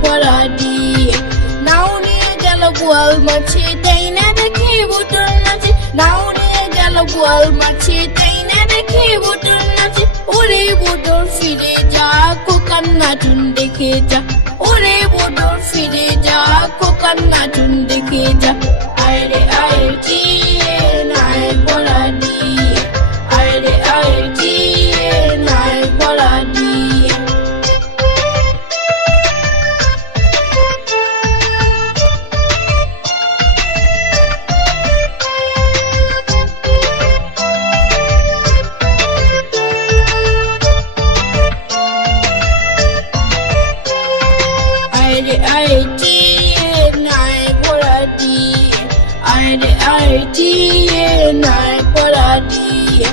পরাটি নাও নিয়ে গেল গোয়াল মাছে, তাই না দেখে বুটন নাচে? নাও নিয়ে গেল গোয়াল মাছে, তাই না দেখে বুটন নাচে? ওরে বুটন ফিরে যা কোকান নাচুন দেখে যা। ওরে বুটন ফিরে যা কোকান নাচুন দেখে চিয়ে নাই দিয়ে আরে আরে চিয়ে নাই দিয়ে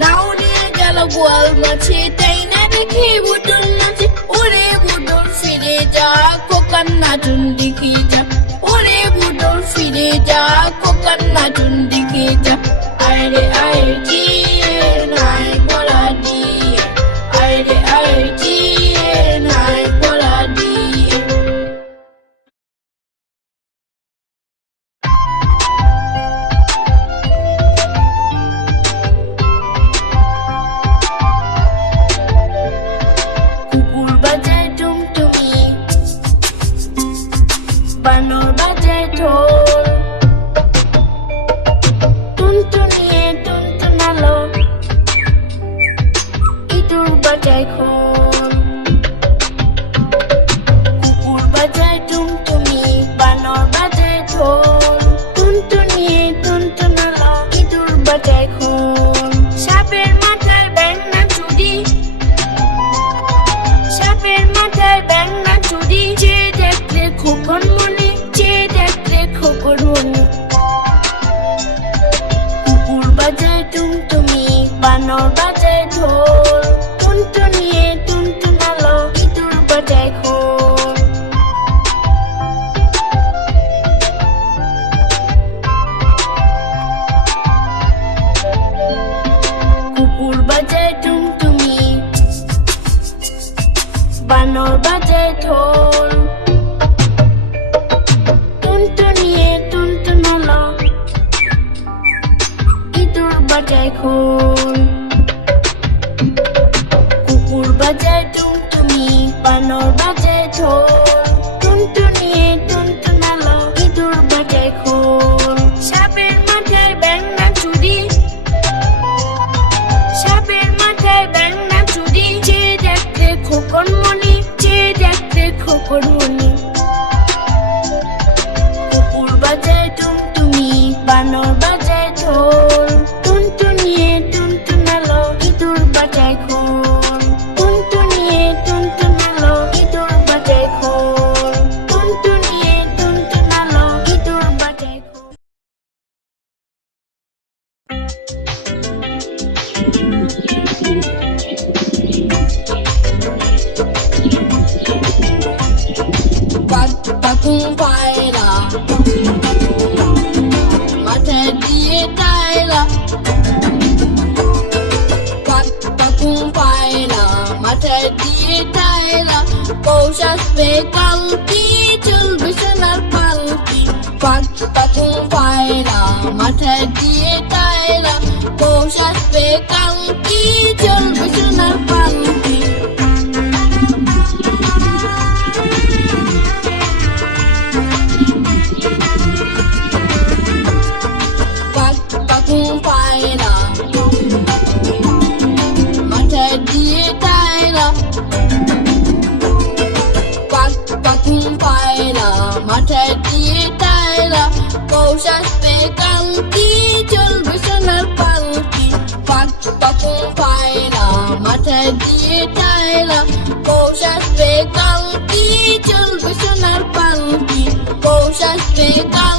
নাও নিয়ে গেল গোয়াল মাছে তাই না দেখে বুটুর নাচে ওরে বুটুর ফিরে যা কোকার নাচুন যা ওরে বুটুর ফিরে যা কোকার নাচুন দেখে যা আরে আরে চিয়ে বাজায় টুনটুমি বানর বাজায় ঢোল। টুনটুনিয়ে টুনটুনালো ইঁদুর খোল কুকুর বানর ঢোল। বাজায় টুনটুমি বানর বাজায় ঢোল। টুনটুনিয়ে টুনটুনালো ইঁদুর বাজায় খোল। সাপের মাথায় ব্যাং না চুরি। সাপের মাথায় ব্যাং না চুরি। চেয়ে দেখতে খোকন মনি চেয়ে দেখতে খোকন পাকুম পায়রা মাথায় দিয়ে টায়রা পৌঁছাবে কালকি টায়রা পাক পাকুম পায়রা? মাথায় দিয়ে টায়রা। পৌঁছাবে কালকি চলবে সোনার পালকি? পাক পাকুম পায়রা? মাথায় দিয়ে টায়রা। পৌঁছাবে কালকি চলবে সোনার পালকি? পৌঁছাবে কালকি